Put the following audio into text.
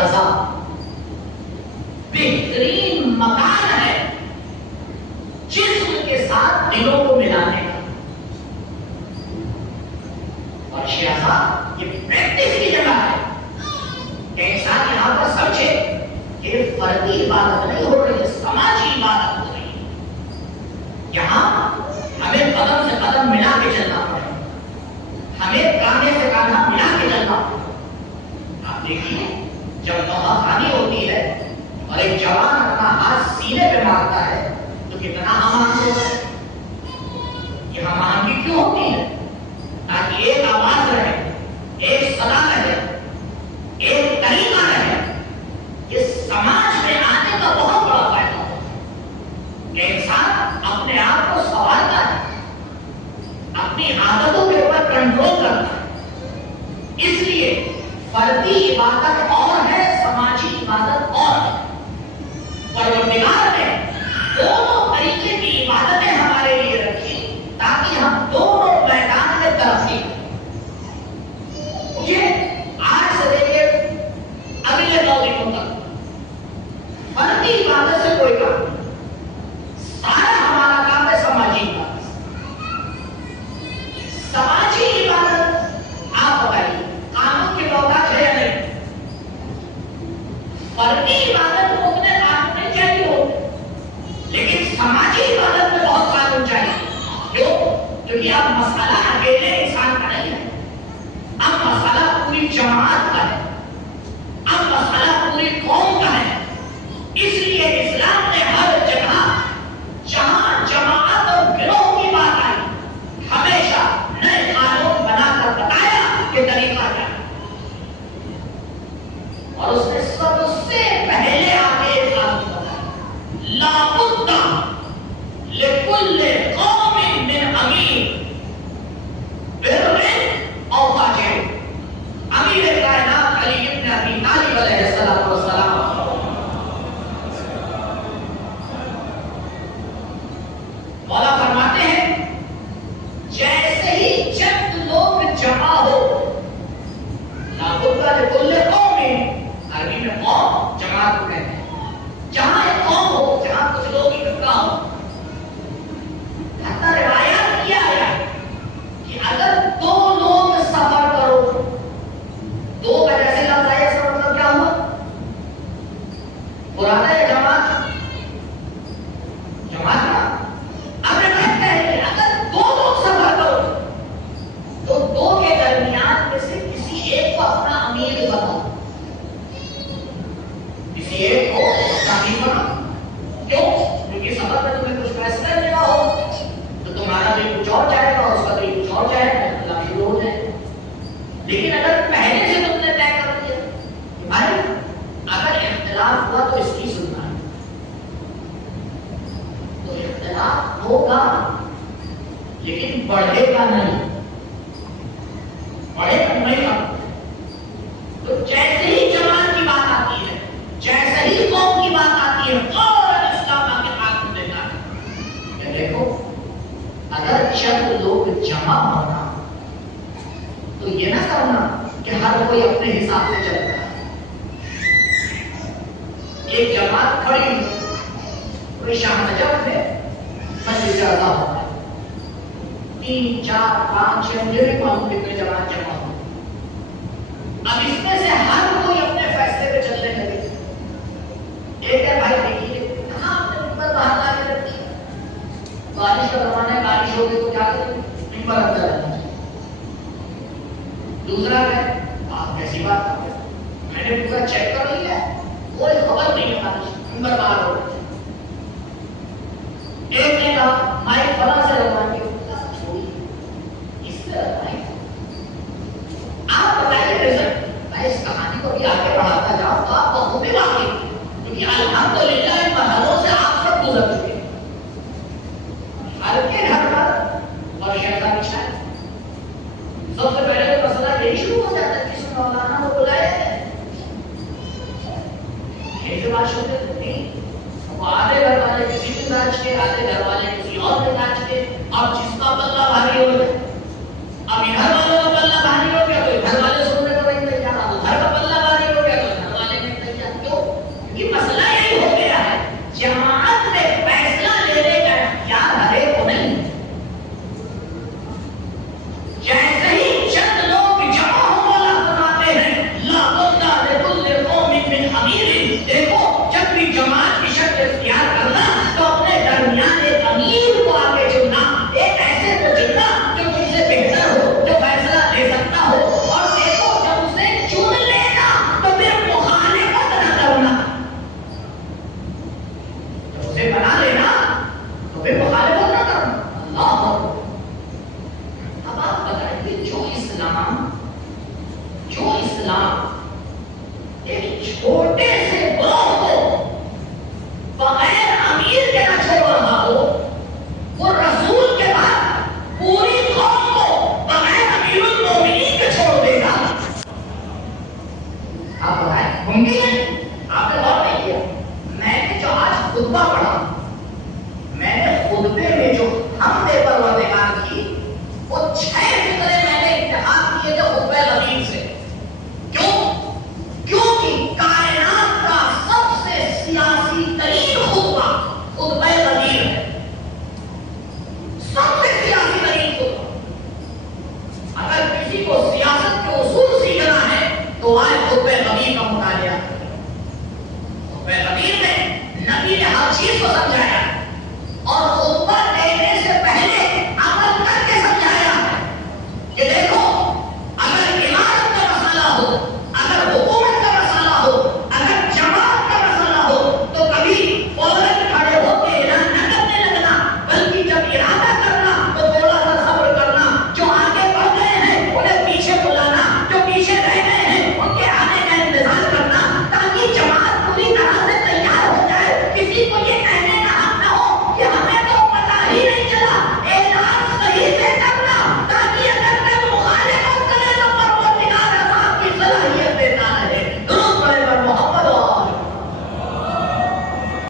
غذا بہترین مکان ہے جسم کے ساتھ دلوں کو ملانے کا. اور شہزاد یہ پریکٹس کی جگہ ہے کہ انسان یہاں پر سمجھے کہ فردی عبادت نہیں ہو رہی ہے، سماجی عبادت ہو رہی ہے. یہاں ہمیں قدم سے قدم ملا کے چلنا پڑے، ہمیں کانے سے کانا ملا کے چلنا پڑے. آپ دیکھیے جب نوحہ خانی ہوتی ہے اور ایک جوان اپنا ہاتھ سینے پہ مارتا ہے تو کتنا ہم آہنگ ہوتا ہے. یہ ہم آہنگی کیوں ہوتی ہے؟ تاکہ ایک آواز رہے، ایک صدا رہے، ایک طریقہ رہے. یہ سماج میں آنے کا بہت بڑا فائدہ ہوتا ہے کہ انسان اپنے آپ کو سنوارتا ہے، اپنی عادتوں کے اوپر کنٹرول کرتا ہے. اس لیے فردی عبادت اور ہے، سماجی عبادت اور ہے. پروردگار نے دونوں طریقے کی عبادتیں ہمارے لیے رکھی تاکہ ہم دونوں میدان میں ترقی کریں. مجھے آج سے لے کے اگلے 9 دنوں تک فردی عبادت سے کوئی کام نہیں، سارا ہمارا کام ہے سماجی عبادت. سماجی عبادت آپ بتائیے قانون کی محتاج ہے یا نہیں؟ فردی عبادت کو اتنے قانون نہیں چاہیے ہوتے، لیکن سماجی عبادت میں بہت قانون چاہیے. کیوں؟ کیونکہ اب مسئلہ اکیلے انسان کا نہیں ہے، اب مسئلہ پوری جماعت کا ہے، اب مسئلہ پوری قوم کا ہے. اس لیے اسلام نے ہر جگہ جہاں جماعت اور گروہ کی بات آئی ہمیشہ نئے قانون بنا کر بتایا کہ طریقہ کیا ہے. اور اس نے سب سے پہلے آگے ایک قانون بتایا، لا بد لکل قوم من امیر بر او فاجر. امیر کائنات علی ابن ابی طالب علیہ السلام مولا فرماتے ہیں جیسے ہی چند لوگ جمع ہو، لابد لکل قوم، عربی میں قوم جماعت کو کہتے ہیں، جہاں ایک قوم ہو، جہاں کچھ لوگ اکٹھا ہو. حتی روایات کیا آیا کہ اگر 2 لوگ سفر کرو، 2 کا جیسے لفظ آیا، اس کا مطلب کیا ہوا؟ پرانا یا جماعت؟ جماعت کا. اب کہتے ہیں کہ اگر 2 لوگ سفر کرو تو 2 کے درمیان میں سے کسی ایک کو اپنا امیر بناؤ، کسی ایک کو اپنا امیر بناؤ. کیوں؟ کیونکہ سفر میں تمہیں کچھ فیصلہ لینا ہو تو تمہارا بھی کچھ اور جائے گا اور اس کا بھی کچھ اور جائے گا، اللہ شروع ہو جائے گا. لیکن اگر پہلے سے تم نے طے کر دیا کہ بھائی اگر اختلاف ہوا تو اس کی سننا ہے، تو اختلاف ہوگا لیکن بڑھے گا نہیں، بڑھے گا نہیں گا. تو جیسے ہی جماعت کی بات آتی ہے، جیسے ہی قوم کی بات آتی ہے، اور اسلام آ کے قانون دیتا ہے کہ دیکھو اگر چند لوگ جمع ہونا تو یہ نہ کرنا کہ ہر کوئی اپنے حساب سے چلتا ہے. ایک جماعت کھڑی کوئی شام نجف میں مسجد سے ادا ہوتا ہے، 3 4 5 6 مجھے نہیں معلوم کتنے جماعت جمع ہو. اب اس میں سے ہر کوئی اپنے فیصلے پہ چلنے لگے. ایک ہے بھائی دیکھیے کہاں اپنے ممبر باہر لا کے رکھتی ہے، بارش کا زمانہ ہے، بارش ہوگی تو کیا کریں، ممبر اندر رہنا چاہیے. دوسرا ہے آپ کیسی بات کرتے ہیں، میں نے پورا چیک کر لیا ہے، کوئی خبر نہیں ہے بارش، ممبر باہر ہو رہا ہے. ایک نے کہا مائک فلاں سے لگوائیں گے، اس سے لگوائیں گے. آپ بتائیے رزلٹ. میں اس کہانی کو بھی آگے بڑھاتا جاؤں تو آپ بہت بھی واقعی، کیونکہ الحمدللہ ان مرحلوں سے آپ سب گزر چکے ہیں. ہر کے گھر پر اور شہزاد کی شادی سب سے پہلے تو مسئلہ یہی شروع ہو جاتا ہے، کس مولانا کو بلایا جائے. یہ بات شروع نہیں، وہ آدھے گھر والے کسی مزاج کے، آدھے گھر والے کسی اور مزاج کے. اب جس کا پلہ بھاری ہو جائے، اب ادھر والوں کا پلہ بھاری ہو گیا تو ادھر والے سننے کو نہیں مل جاتا، ادھر کا پلہ بھاری ہو گیا تو ادھر والے نے چھوٹے سے گروہ کو بغیر امیر کے نہ چھوڑ رہا ہو، وہ رسول کے بعد پوری قوم کو بغیر امیر المومنین کے چھوڑ دے گا؟ آپ بتائیں ممکن ہے؟ آپ نے غور نہیں کیا؟ میں نے جو آج خطبہ پڑھا، میں نے خطبے میں جو ہم نے پروردگار کی وہ 6 فکرے میں نے انتخاب کیے تھے خطبہ غدیر سے۔ کیوں؟ کیونکہ کائنات کا سب سے سیاسی ترین خطبہ خطبہ غدیر ہے، سب سے سیاسی ترین خطبہ۔ اگر کسی کو سیاست کے اصول سیکھنا ہے تو آئے خطبہ غدیر کا مطالعہ۔ خطبہ غدیر میں نبی نے ہر چیز کو سمجھایا اور